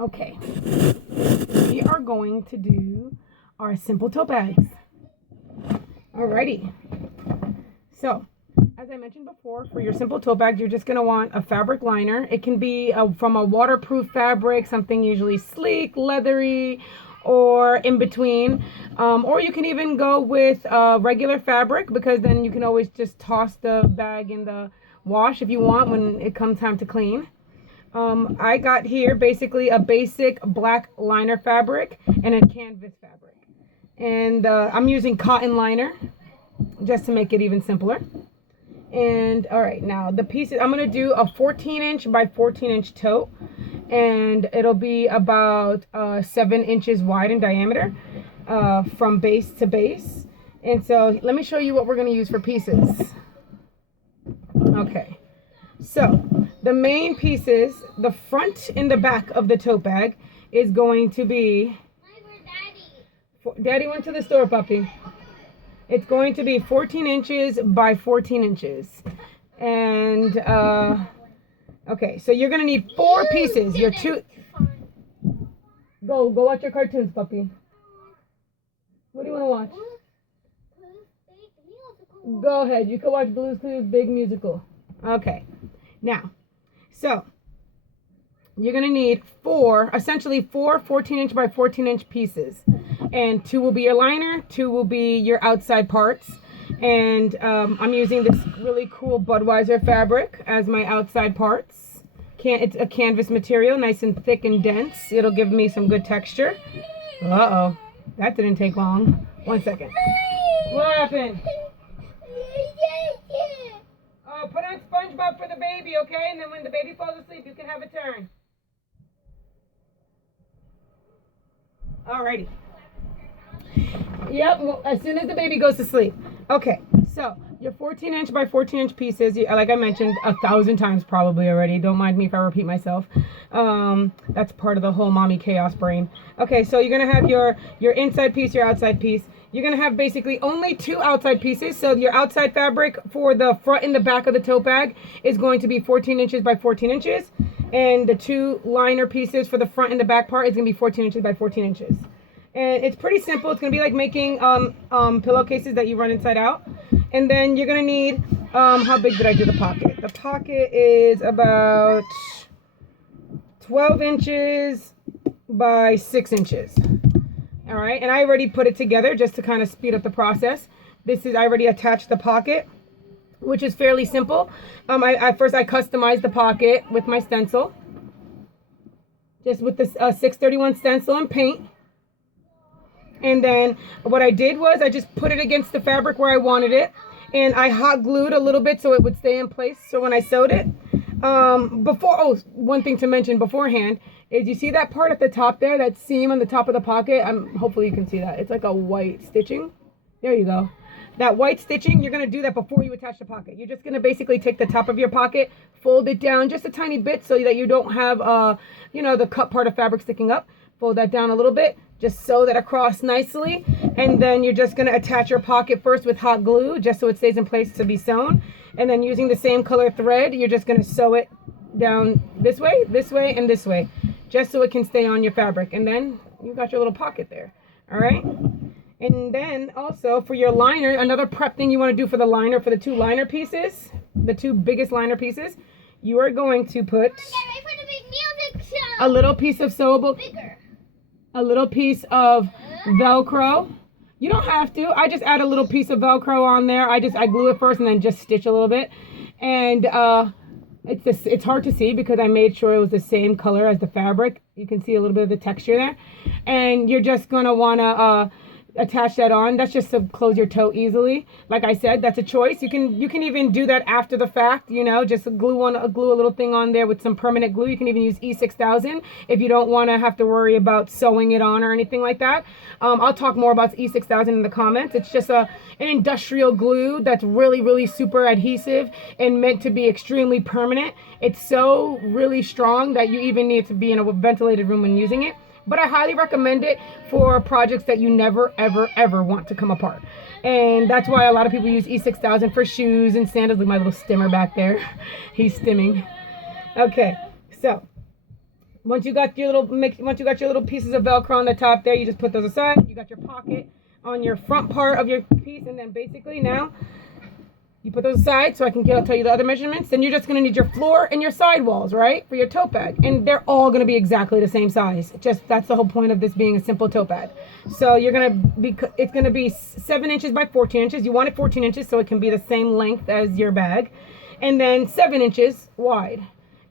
Okay, we are going to do our simple tote bags. Alrighty. So, as I mentioned before, for your simple tote bags, you're just going to want a fabric liner. It can be from a waterproof fabric, something usually sleek, leathery, or in between. Or you can even go with regular fabric, because then you can always just toss the bag in the wash if you want when it comes time to clean. I got here basically a basic black liner fabric and a canvas fabric. And I'm using cotton liner just to make it even simpler. And all right, now the pieces, I'm going to do a 14-inch by 14-inch tote. And it'll be about 7 inches wide in diameter from base to base. And so let me show you what we're going to use for pieces. Okay, so the main pieces, the front and the back of the tote bag is going to be... Daddy went to the store, puppy. It's going to be 14 inches by 14 inches. And, okay, so you're going to need 4 pieces. Your two... Go watch your cartoons, puppy. What do you want to watch? Go ahead. You can watch Blue's Clues Big Musical. Okay. Now, so you're going to need essentially four 14-inch by 14-inch pieces. And 2 will be your liner, 2 will be your outside parts. And I'm using this really cool Budweiser fabric as my outside parts. It's a canvas material, nice and thick and dense. It'll give me some good texture. Uh-oh, that didn't take long. 1 second. What happened? Oh, put on SpongeBob for the baby, okay? And then when the baby falls asleep, you can have a turn. Alrighty. Yep, well, as soon as the baby goes to sleep. Okay, so your 14-inch by 14-inch pieces, like I mentioned 1,000 times probably already. Don't mind me if I repeat myself. That's part of the whole mommy chaos brain. Okay, so you're going to have your inside piece, your outside piece. You're going to have basically only 2 outside pieces. So your outside fabric for the front and the back of the tote bag is going to be 14 inches by 14 inches. And the 2 liner pieces for the front and the back part is going to be 14 inches by 14 inches. And it's pretty simple. It's going to be like making pillowcases that you run inside out. And then you're going to need, how big did I do the pocket? The pocket is about 12 inches by 6 inches. All right, and I already put it together just to kind of speed up the process. I already attached the pocket, which is fairly simple. First I customized the pocket with my stencil. Just with this 631 stencil and paint. And then what I did was I just put it against the fabric where I wanted it. And I hot glued a little bit so it would stay in place. So when I sewed it, one thing to mention beforehand is you see that part at the top there, that seam on the top of the pocket? Hopefully you can see that. It's like a white stitching. There you go. That white stitching, you're going to do that before you attach the pocket. You're just going to basically take the top of your pocket, fold it down just a tiny bit so that you don't have, the cut part of fabric sticking up. Fold that down a little bit. Just sew that across nicely. And then you're just going to attach your pocket first with hot glue just so it stays in place to be sewn. And then using the same color thread, you're just going to sew it down this way, and this way. Just so it can stay on your fabric. And then you got your little pocket there. All right. And then also for your liner, another prep thing you want to do for the liner, for the 2 liner pieces, the 2 biggest liner pieces, you are going to put a little piece of sewable, a little piece of Velcro. You don't have to. I just add a little piece of Velcro on there. I glue it first and then just stitch a little bit. And it's hard to see because I made sure it was the same color as the fabric. You can see a little bit of the texture there. And you're just going to want to attach that on. That's just to close your tote easily. Like I said, that's a choice. You can even do that after the fact, just glue a little thing on there with some permanent glue. You can even use E6000 if you don't want to have to worry about sewing it on or anything like that. I'll talk more about E6000 in the comments. It's just an industrial glue that's really, really super adhesive and meant to be extremely permanent. It's so really strong that you even need to be in a ventilated room when using it. But I highly recommend it for projects that you never, ever, ever want to come apart. And that's why a lot of people use E6000 for shoes and sandals. Look, my little stimmer back there. He's stimming. Okay, so Once you got your little pieces of Velcro on the top there, you just put those aside. You got your pocket on your front part of your piece, and then basically now you put those aside so I can tell you the other measurements. Then you're just gonna need your floor and your sidewalls, right, for your tote bag, and they're all gonna be exactly the same size. That's the whole point of this being a simple tote bag. So it's gonna be 7 inches by 14 inches. You want it 14 inches so it can be the same length as your bag, and then 7 inches wide.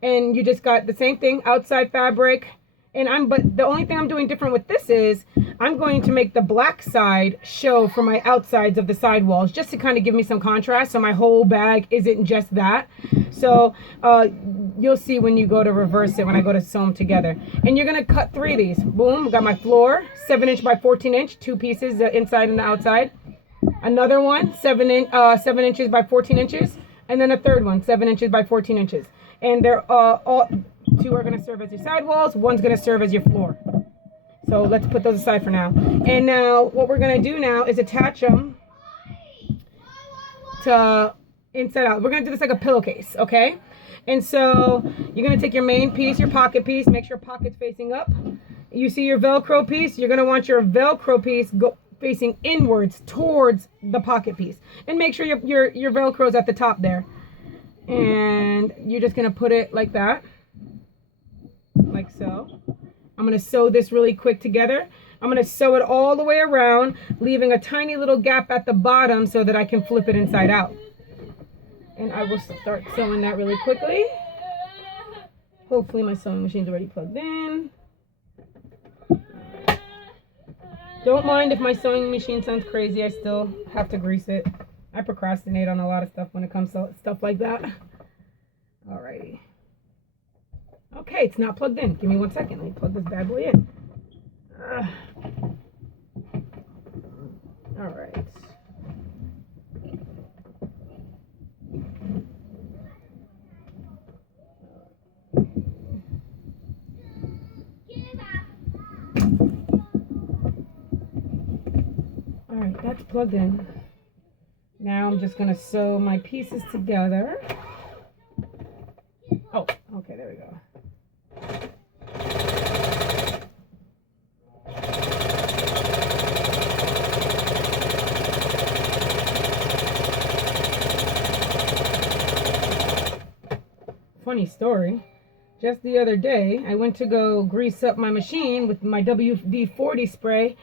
And you just got the same thing, outside fabric. But the only thing I'm doing different with this is I'm going to make the black side show for my outsides of the sidewalls, just to kind of give me some contrast, so my whole bag isn't just that. So you'll see when you go to reverse it, when I go to sew them together. And you're gonna cut 3 of these. Boom, got my floor, 7 inch by 14 inch, 2 pieces, the inside and the outside. Another one, 7 inches by 14 inches, and then a third one, 7 inches by 14 inches. And they're all 2 are going to serve as your sidewalls, 1's going to serve as your floor. So let's put those aside for now. And now what we're going to do now is attach them to inside out. We're going to do this like a pillowcase, okay? And so you're going to take your main piece, your pocket piece, make sure pocket's facing up. You see your Velcro piece, you're going to want your Velcro piece facing inwards towards the pocket piece. And make sure your Velcro's at the top there. And you're just going to put it like that. Like so. I'm going to sew this really quick together. I'm going to sew it all the way around, leaving a tiny little gap at the bottom so that I can flip it inside out. And I will start sewing that really quickly. Hopefully my sewing machine's already plugged in. Don't mind if my sewing machine sounds crazy. I still have to grease it. I procrastinate on a lot of stuff when it comes to stuff like that. Alrighty. Okay, it's not plugged in. Give me 1 second. Let me plug this bad boy in. Alright. Alright, that's plugged in. Now I'm just going to sew my pieces together. Oh, okay, there we go. Funny story. Just the other day, I went to go grease up my machine with my WD-40 spray.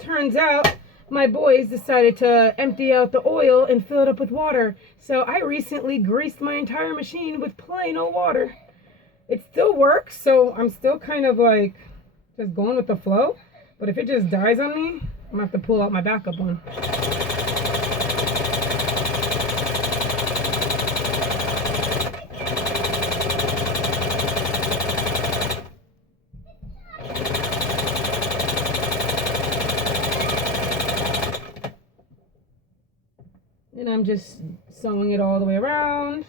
Turns out my boys decided to empty out the oil and fill it up with water. So I recently greased my entire machine with plain old water. It still works, so I'm still kind of like just going with the flow. But if it just dies on me, I'm gonna have to pull out my backup one. And I'm just sewing it all the way around.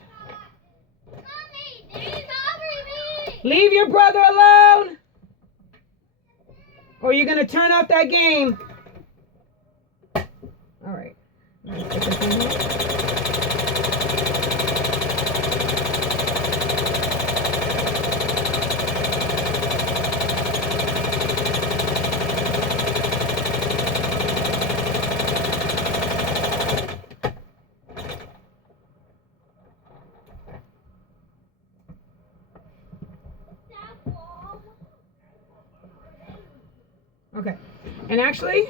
Mommy, Daddy's bothering me. Leave your brother alone! Or you're gonna turn off that game. Alright. Okay, and actually,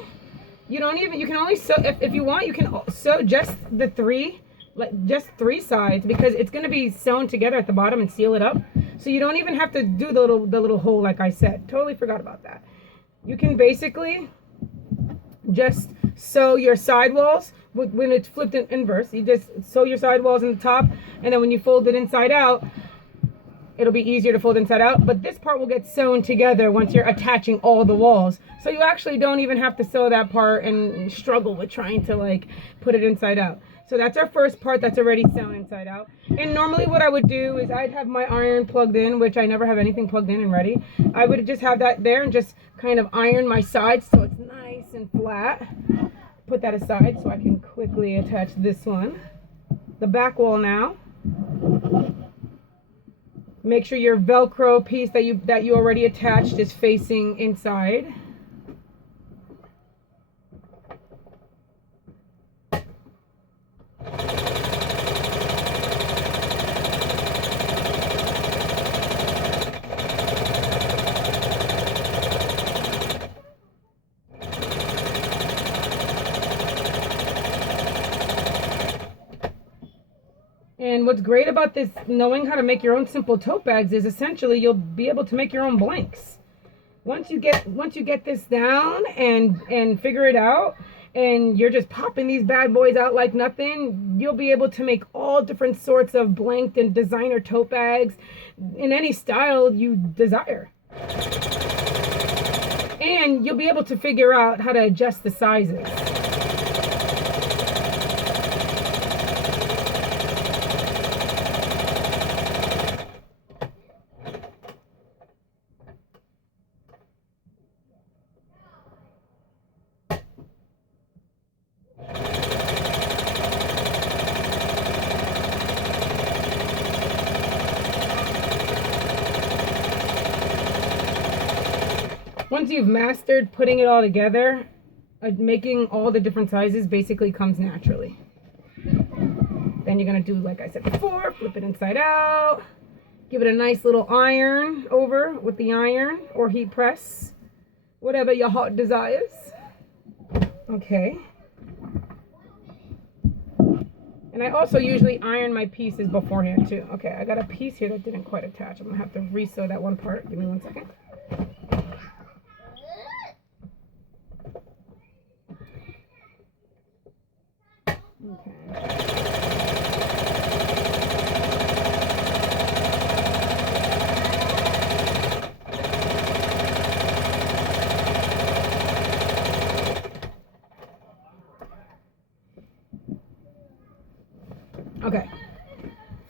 you can only sew, if you want, you can sew just the 3, just 3 sides, because it's going to be sewn together at the bottom and seal it up. So you don't even have to do the little hole like I said. Totally forgot about that. You can basically just sew your sidewalls when it's flipped in inverse. You just sew your sidewalls in the top, and then when you fold it inside out, it'll be easier to fold inside out, but this part will get sewn together once you're attaching all the walls. So you actually don't even have to sew that part and struggle with trying to like put it inside out. So that's our first part that's already sewn inside out. And normally what I would do is I'd have my iron plugged in, which I never have anything plugged in and ready. I would just have that there and just kind of iron my sides so it's nice and flat. Put that aside so I can quickly attach this one. The back wall now. Make sure your Velcro piece that you already attached is facing inside. And what's great about this, knowing how to make your own simple tote bags, is essentially you'll be able to make your own blanks. Once you get this down and figure it out, and you're just popping these bad boys out like nothing, you'll be able to make all different sorts of blanked and designer tote bags in any style you desire. And you'll be able to figure out how to adjust the sizes. Once you've mastered putting it all together, making all the different sizes basically comes naturally. Then you're going to do, like I said before, flip it inside out. Give it a nice little iron over with the iron or heat press, whatever your heart desires. Okay. And I also usually iron my pieces beforehand too. Okay, I got a piece here that didn't quite attach. I'm going to have to re-sew that one part. Give me 1 second. Okay. Okay.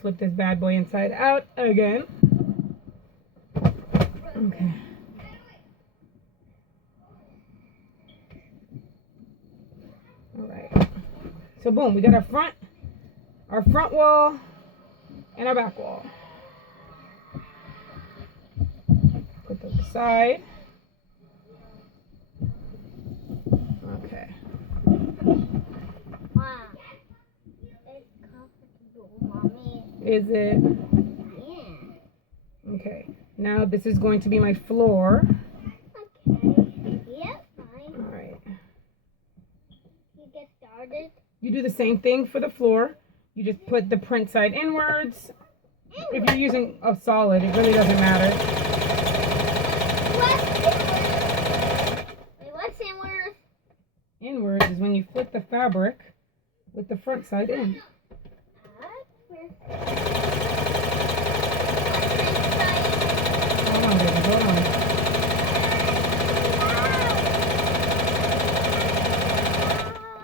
Flip this bad boy inside out again. Okay. All right. So boom, we got our front wall, and our back wall. Put those aside. Okay. Wow. It's comfortable, Mommy. Is it? Yeah. Okay. Now this is going to be my floor. Okay. Yeah, fine. All right. You get started. You do the same thing for the floor. You just put the print side inwards. If you're using a solid, it really doesn't matter. What's inward? Wait, what's inward? Inwards is when you flip the fabric with the front side in. Hold on, baby, hold on.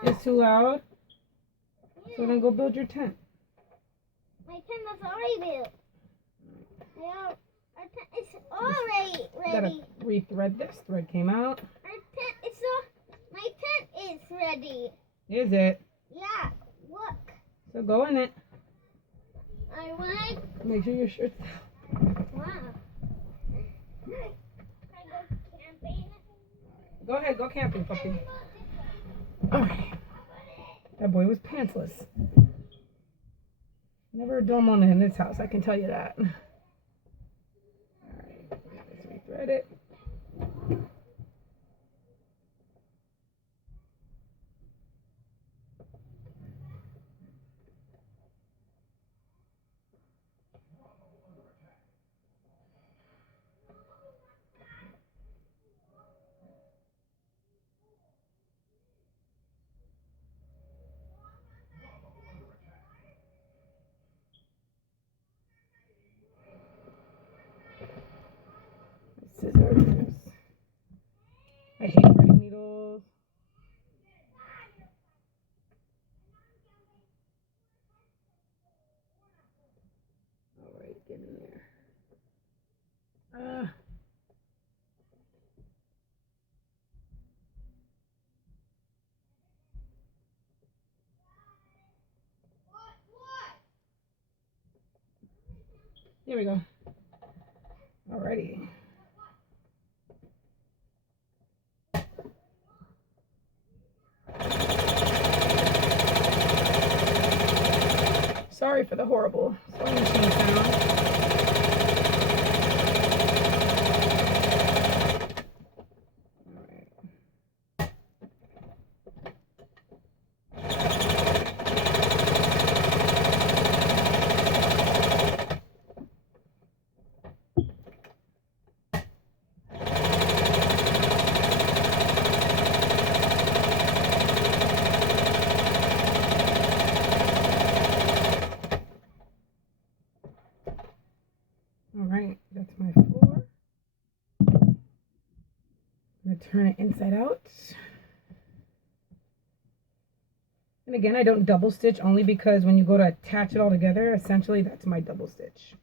It's too loud? So then go build your tent. My tent is already built. Yeah, our tent is already You gotta ready. re-thread this. Thread came out. Our tent is my tent is ready. Is it? Yeah, look. So go in it. I want. Make sure your shirt's down. Wow. Can I go camping? Go ahead, go camping, puppy. Alright. That boy was pantsless. Never a dull moment in this house, I can tell you that. Alright, let's rethread it. Scissors. I hate threading needles. Alright, get in there. Here we go. Alrighty. Sorry for the horrible sewing machine sound. Alright, that's my floor. I'm going to turn it inside out. And again, I don't double stitch only because when you go to attach it all together, essentially that's my double stitch.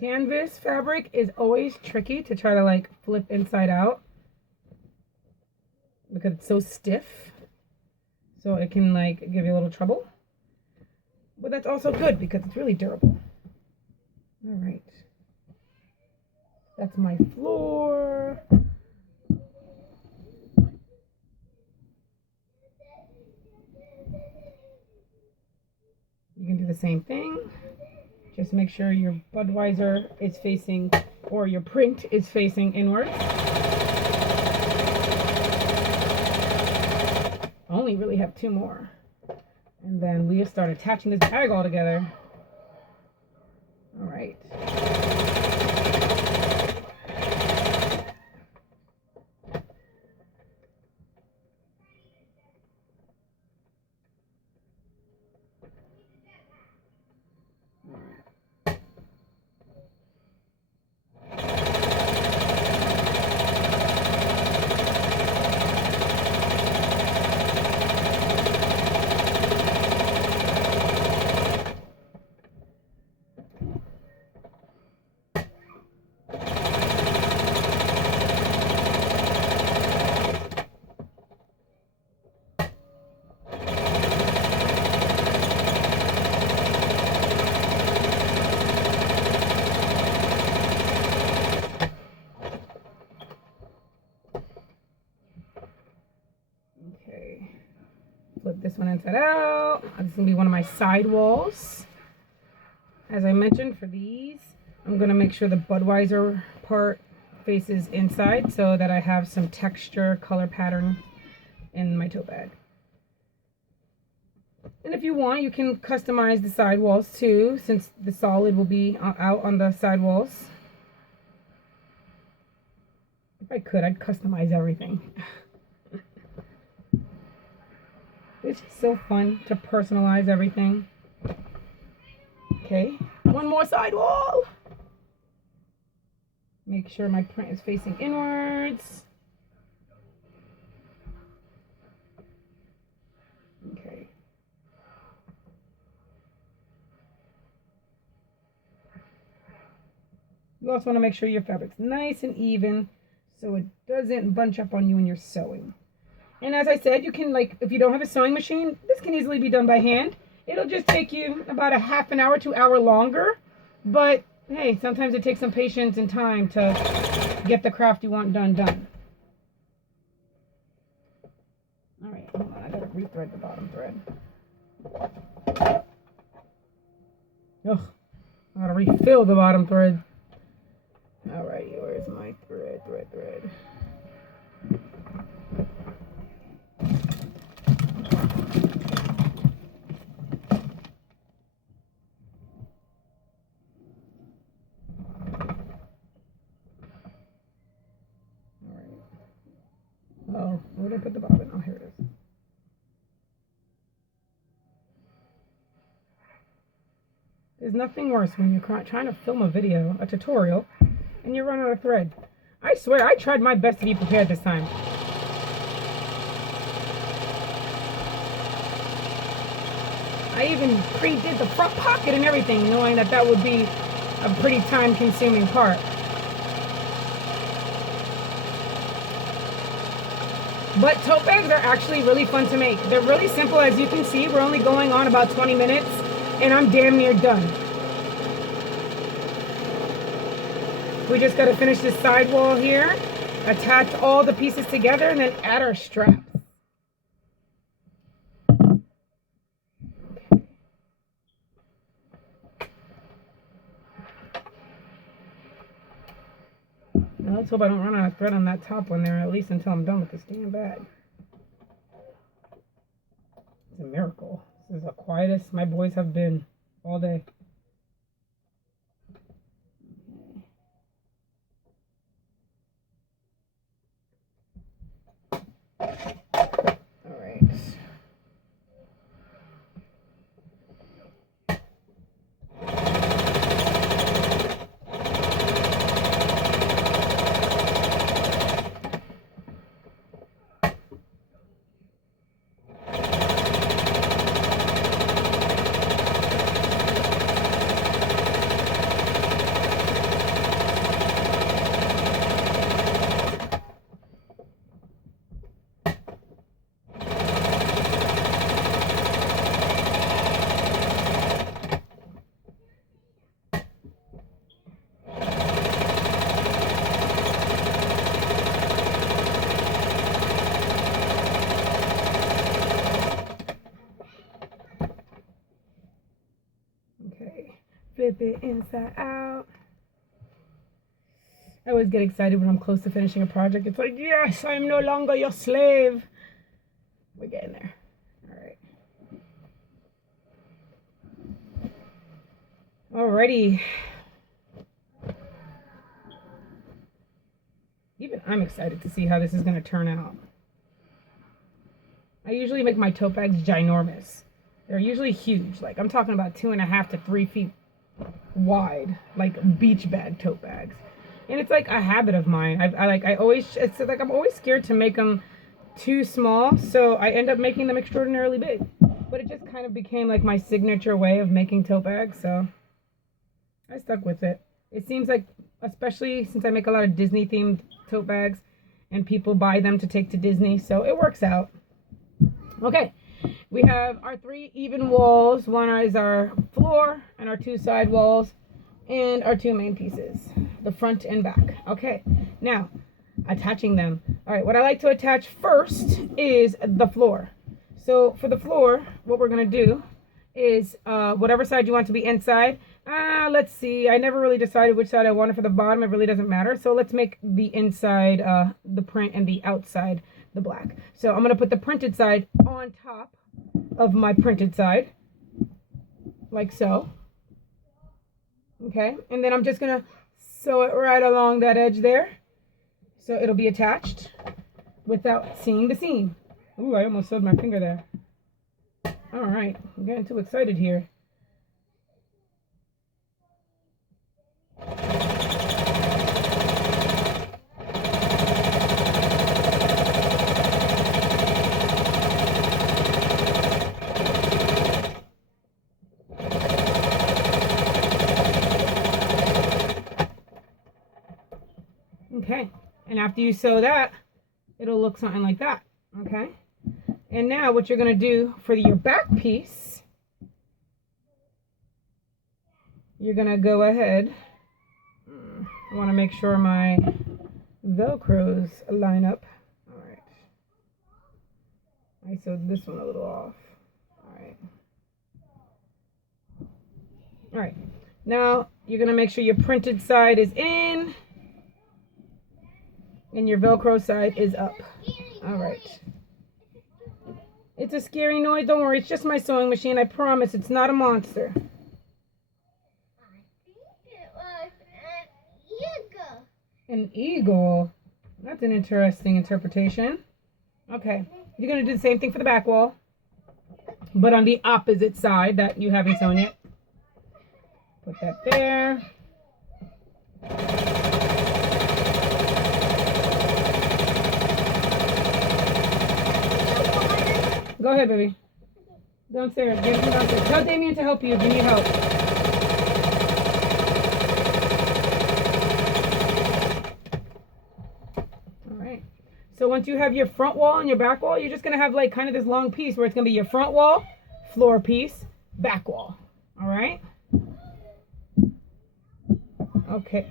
Canvas fabric is always tricky to try to like flip inside out because it's so stiff. So it can like give you a little trouble. But that's also good because it's really durable. All right. That's my floor. You can do the same thing. Just make sure your Budweiser is facing, or your print is facing inwards. I only really have 2 more. And then we just start attaching this bag all together. All right. Flip this one inside out. This is going to be one of my side walls. As I mentioned, for these, I'm going to make sure the Budweiser part faces inside so that I have some texture, color pattern in my tote bag. And if you want, you can customize the side walls too, since the solid will be out on the side walls. If I could, I'd customize everything. It's so fun to personalize everything. Okay, one more side wall. Make sure my print is facing inwards. Okay. You also want to make sure your fabric's nice and even so it doesn't bunch up on you when you're sewing. And as I said, you can, like, if you don't have a sewing machine, this can easily be done by hand. It'll just take you about a half an hour to an hour longer. But, hey, sometimes it takes some patience and time to get the craft you want done. All right, hold on. I got to rethread the bottom thread. Ugh, I got to refill the bottom thread. All right, where's my thread? Oh, where did I put the bobbin? Oh, here it is. There's nothing worse when you're trying to film a video, a tutorial, and you run out of thread. I swear, I tried my best to be prepared this time. I even pre-did the front pocket and everything, knowing that that would be a pretty time-consuming part. But tote bags are actually really fun to make. They're really simple, as you can see. We're only going on about 20 minutes. and I'm damn near done. We just got to finish this side wall here, attach all the pieces together, and then add our straps. Now let's hope I don't run out of thread on that top one there, at least until I'm done with this damn bag. It's a miracle. This is the quietest my boys have been all day. All right. Flip it inside out. I always get excited when I'm close to finishing a project. It's like, yes, I'm no longer your slave. We're getting there. All right. Alrighty. Even I'm excited to see how this is going to turn out. I usually make my tote bags ginormous. They're usually huge. Like, I'm talking about 2.5 to 3 feet wide, like beach bag tote bags. And it's like a habit of mine. It's like I'm always scared to make them too small, so I end up making them extraordinarily big. But it just kind of became like my signature way of making tote bags, so I stuck with it. It seems like, especially since I make a lot of Disney themed tote bags and people buy them to take to Disney, so it works out. Okay. We have our 3 even walls. One is our floor and our 2 side walls and our 2 main pieces, the front and back. Okay, now attaching them. All right, what I like to attach first is the floor. So for the floor, what we're going to do is whatever side you want to be inside. Let's see. I never really decided which side I wanted for the bottom. It really doesn't matter. So let's make the inside the print and the outside the black. So I'm going to put the printed side on top of my printed side, like so. Okay, and then I'm just going to sew it right along that edge there, so it'll be attached without seeing the seam. Ooh, I almost sewed my finger there. All right, I'm getting too excited here. Okay, and after you sew that, it'll look something like that. Okay, and now what you're going to do for your back piece, you're going to go ahead. I want to make sure my Velcros line up. All right, I sewed this one a little off. All right, now you're going to make sure your printed side is in and your Velcro side is up. All right. It's a scary noise. Don't worry. It's just my sewing machine. I promise it's not a monster. I think it was an eagle. An eagle? That's an interesting interpretation. Okay. You're going to do the same thing for the back wall, but on the opposite side that you haven't sewn yet. Put that there. Go ahead, baby. Downstairs. Get him downstairs. Tell Damien to help you if you need help. All right. So once you have your front wall and your back wall, you're just going to have like kind of this long piece where it's going to be your front wall, floor piece, back wall. All right. Okay.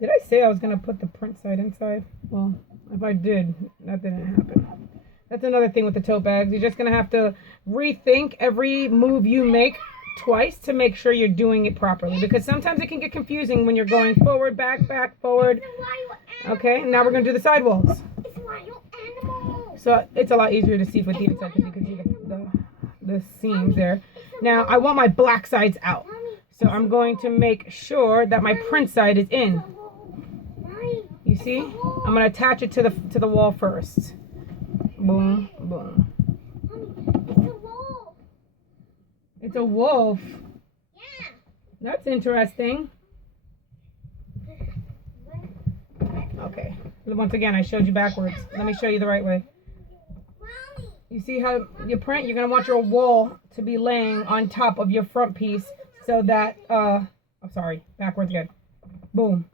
Did I say I was going to put the print side inside? Well, if I did, that didn't happen. That's another thing with the tote bags. You're just going to have to rethink every move you make twice to make sure you're doing it properly. Because sometimes it can get confusing when you're going forward, back, forward. Okay, now we're going to do the sidewalls. So it's a lot easier to see with the inside because you can see the seams there. Now I want my black sides out. So I'm going to make sure that my print side is in. You see? I'm going to attach it to the wall first. Boom, boom. It's a wolf. Yeah. That's interesting. Okay. Once again, I showed you backwards. Let me show you the right way. You see how you print? You're going to want your wall to be laying on top of your front piece so that, I'm sorry, backwards again. Boom.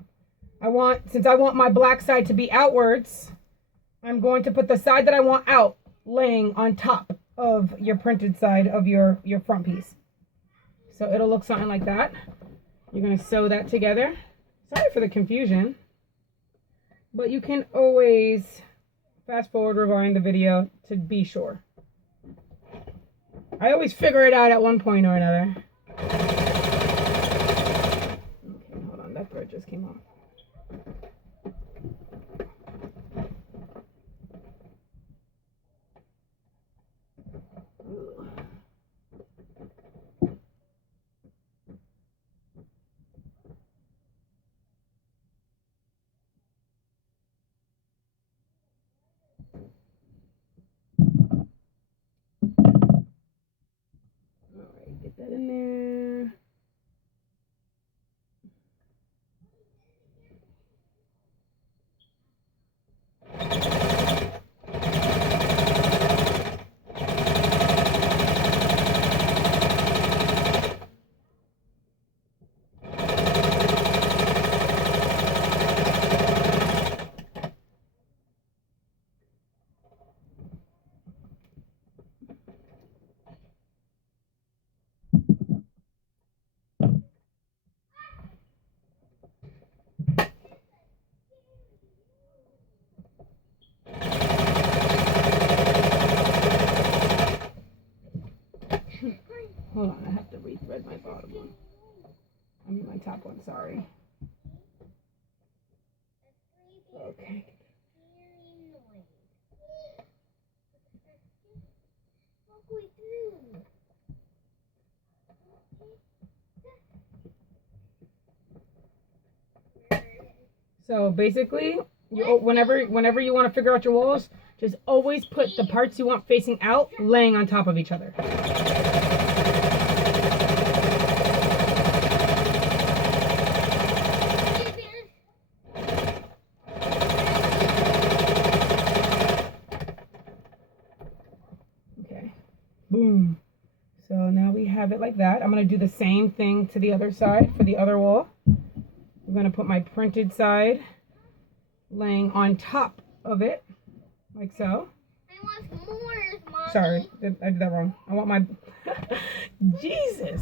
Since I want my black side to be outwards, I'm going to put the side that I want out laying on top of your printed side of your front piece. So it'll look something like that. You're going to sew that together. Sorry for the confusion, but you can always fast forward, rewind the video to be sure. I always figure it out at one point or another. Okay, hold on, that thread just came off. Alright, get that in there. Hold on, I have to rethread my bottom one. I mean my top one, sorry. Okay. So basically, whenever you want to figure out your walls, just always put the parts you want facing out laying on top of each other. Okay. Boom. So now we have it like that. I'm going to do the same thing to the other side for the other wall. I'm going to put my printed side laying on top of it, like so. I want more, Mommy. Sorry, I did that wrong. I want my... Jesus.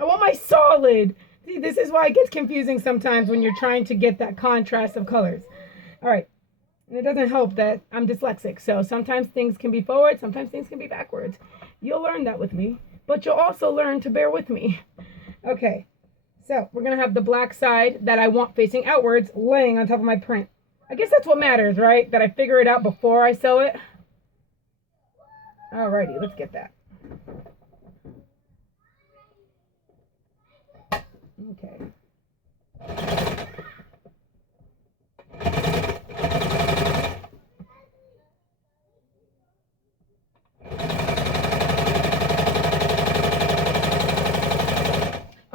I want my solid. See, this is why it gets confusing sometimes when you're trying to get that contrast of colors. All right. And it doesn't help that I'm dyslexic, so sometimes things can be forward, sometimes things can be backwards. You'll learn that with me, but you'll also learn to bear with me. Okay, so we're going to have the black side that I want facing outwards laying on top of my print. I guess that's what matters, right? That I figure it out before I sew it. Alrighty, let's get that. Okay.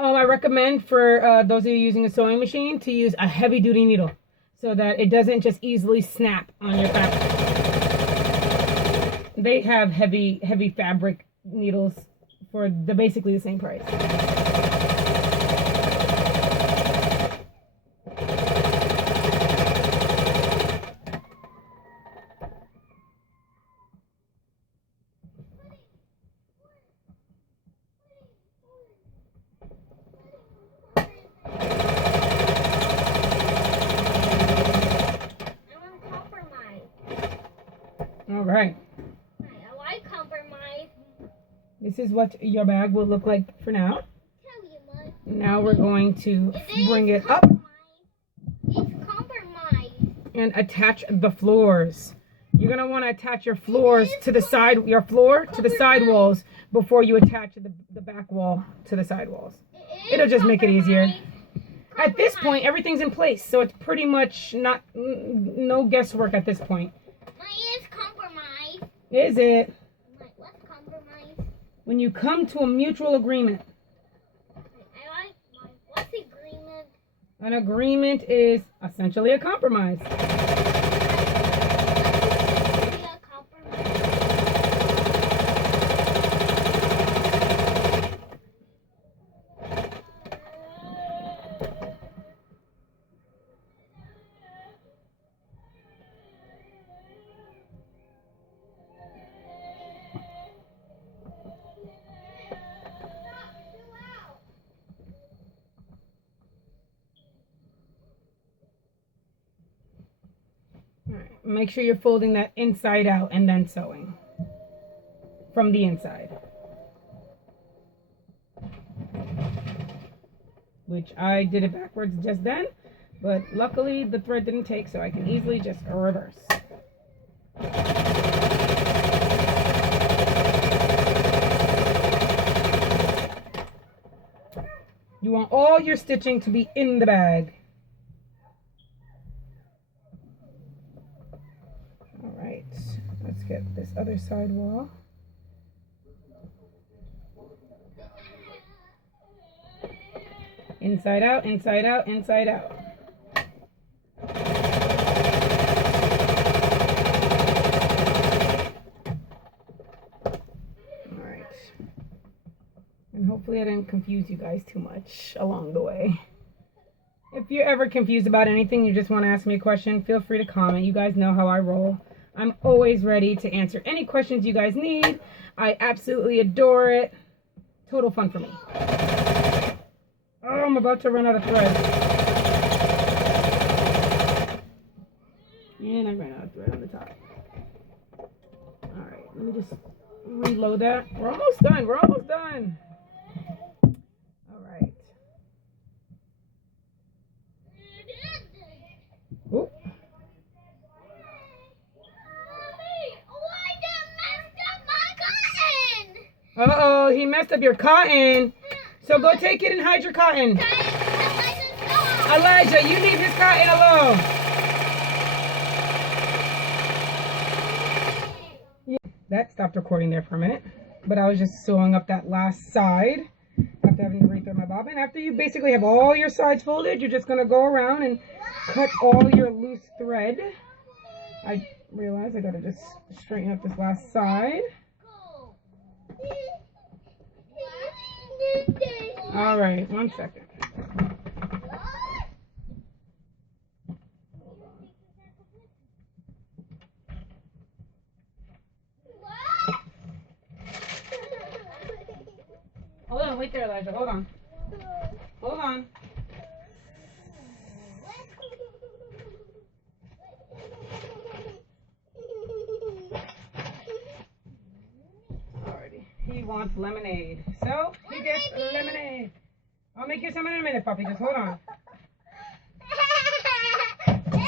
I recommend for those of you using a sewing machine to use a heavy duty needle so that it doesn't just easily snap on your fabric. They have heavy fabric needles for basically the same price. right. I like compromise. This is what your bag will look like for now. Tell you what. Now we're going to bring it up It's compromise. and attach the floors. You're going to want to attach your floors to the side, your floor to the side walls before you attach the back wall to the side walls. It'll just make it easier. At this point, everything's in place, so it's pretty much no guesswork at this point. Is compromise. Is it? What's compromise? When you come to a mutual agreement. What's agreement? An agreement is essentially a compromise. Make sure you're folding that inside out and then sewing from the inside. Which I did it backwards just then, but luckily the thread didn't take, so I can easily just reverse. You want all your stitching to be in the bag. Alright, let's get this other side wall. Inside out, inside out, inside out. Alright. And hopefully I didn't confuse you guys too much along the way. If you're ever confused about anything, you just want to ask me a question, feel free to comment. You guys know how I roll. I'm always ready to answer any questions you guys need. I absolutely adore it. Total fun for me. Oh, I'm about to run out of thread. And I ran out of thread on the top. Alright, let me just reload that. We're almost done. We're almost done. Alright. Oh. Uh-oh, he messed up your cotton. So go take it and hide your cotton. Elijah, you leave his cotton alone. Yeah, that stopped recording there for a minute. But I was just sewing up that last side after having to rethread my bobbin. After you basically have all your sides folded, you're just going to go around and cut all your loose thread. I realized I got to just straighten up this last side. All right, 1 second. Hold on, wait there, Elijah. Hold on. Hold on. Alrighty. He wants lemonade. So, he gets lemonade. I'll make you some in a minute, puppy. Just hold on. Okay.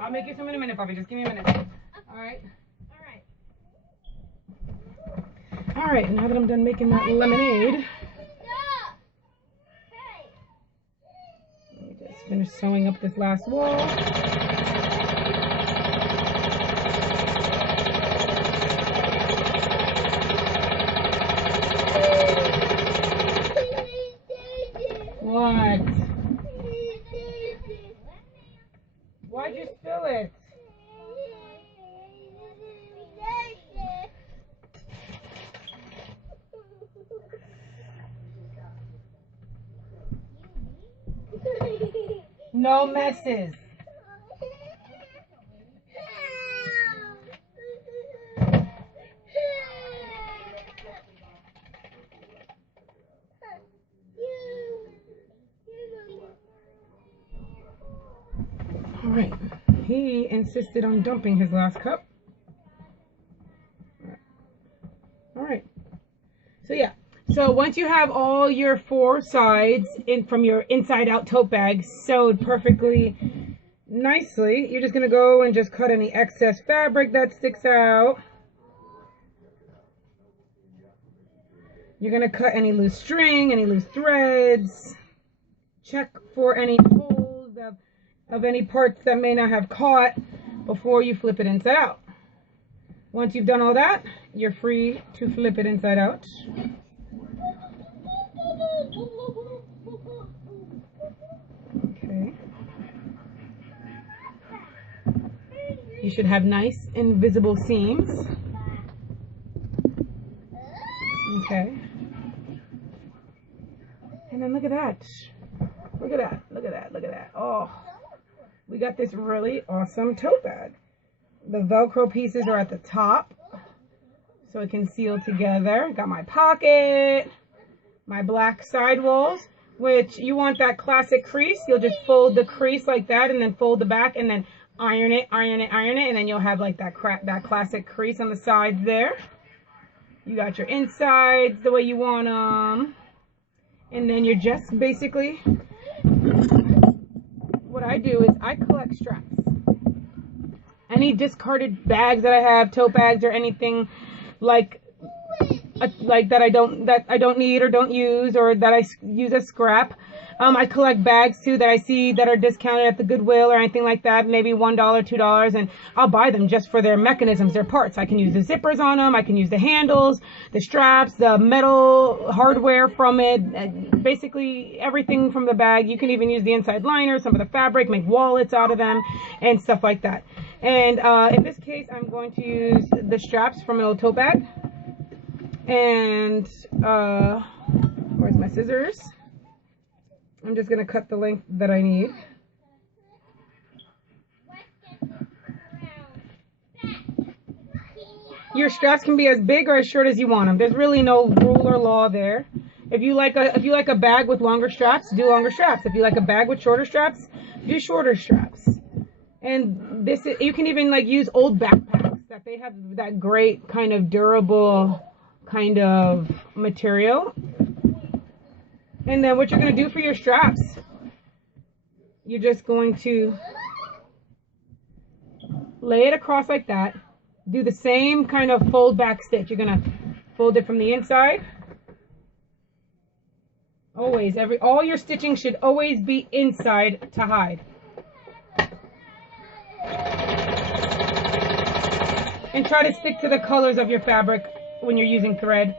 I'll make you some in a minute, puppy. Just give me a minute. Alright? Alright, now that I'm done making that lemonade, let me just finish sewing up this last wall. What? Why'd you spill it? No messes. he insisted on dumping his last cup. All right. So yeah. So once you have all your 4 sides in from your inside out tote bag sewed perfectly nicely, you're just going to go and just cut any excess fabric that sticks out. You're going to cut any loose string, any loose threads. Check for any holes of any parts that may not have caught before you flip it inside out. Once you've done all that, you're free to flip it inside out. Okay. You should have nice invisible seams. Okay. And then look at that. Look at that. Look at that. Look at that. Oh, we got this really awesome tote bag. The Velcro pieces are at the top, so it can seal together. Got my pocket, my black sidewalls, which you want that classic crease. You'll just fold the crease like that and then fold the back and then iron it, iron it, iron it, and then you'll have like that classic crease on the sides there. You got your insides the way you want them. And then you're just basically, what I do is I collect straps. Any discarded bags that I have, tote bags or anything like that I don't need or don't use, or that I use as scrap. I collect bags too that I see that are discounted at the Goodwill or anything like that, maybe $1, $2, and I'll buy them just for their mechanisms, their parts. I can use the zippers on them, I can use the handles, the straps, the metal hardware from it, basically everything from the bag. You can even use the inside liner, some of the fabric, make wallets out of them, and stuff like that. And in this case, I'm going to use the straps from an old tote bag. And where's my scissors? I'm just going to cut the length that I need. Your straps can be as big or as short as you want them. There's really no rule or law there. If you like a bag with longer straps, do longer straps. If you like a bag with shorter straps, do shorter straps. And this is, you can even like use old backpacks that they have that great kind of durable kind of material. And then what you're going to do for your straps, you're just going to lay it across like that. Do the same kind of fold back stitch. You're going to fold it from the inside. Always, all your stitching should always be inside to hide. And try to stick to the colors of your fabric when you're using thread.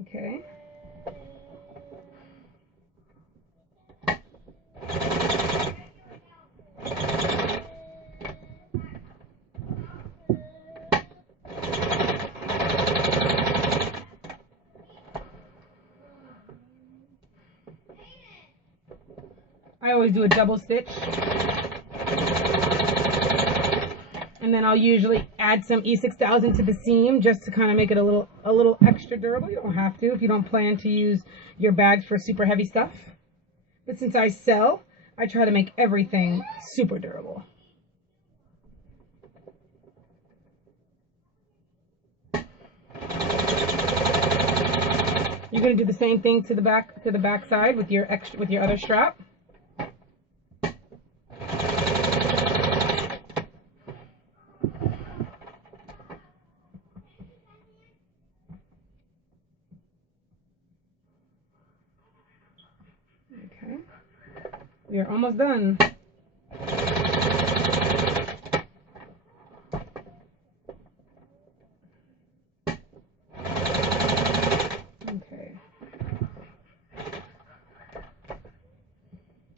Okay. I always do a double stitch. And then I'll usually add some E6000 to the seam just to kind of make it a little extra durable. You don't have to if you don't plan to use your bags for super heavy stuff. But since I sell, I try to make everything super durable. You're going to do the same thing to the back side with your other strap. Okay, we are almost done. Okay.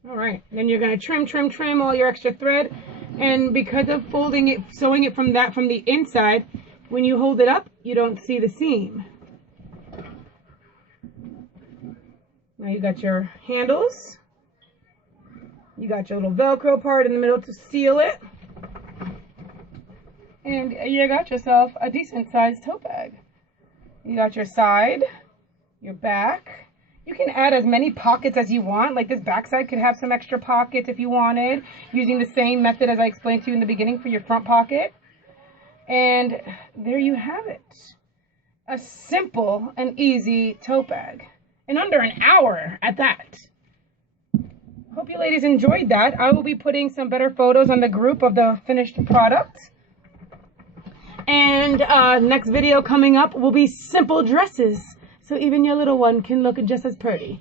All right, then you're going to trim all your extra thread, and because of sewing it from the inside, when you hold it up, you don't see the seam. Now you got your handles. You got your little Velcro part in the middle to seal it. And you got yourself a decent sized tote bag. You got your side, your back. You can add as many pockets as you want. Like this backside could have some extra pockets if you wanted, using the same method as I explained to you in the beginning for your front pocket. And there you have it. A simple and easy tote bag. In under an hour at that. Hope you ladies enjoyed that. I will be putting some better photos on the group of the finished product. And next video coming up will be simple dresses. So even your little one can look just as pretty.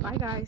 Bye guys.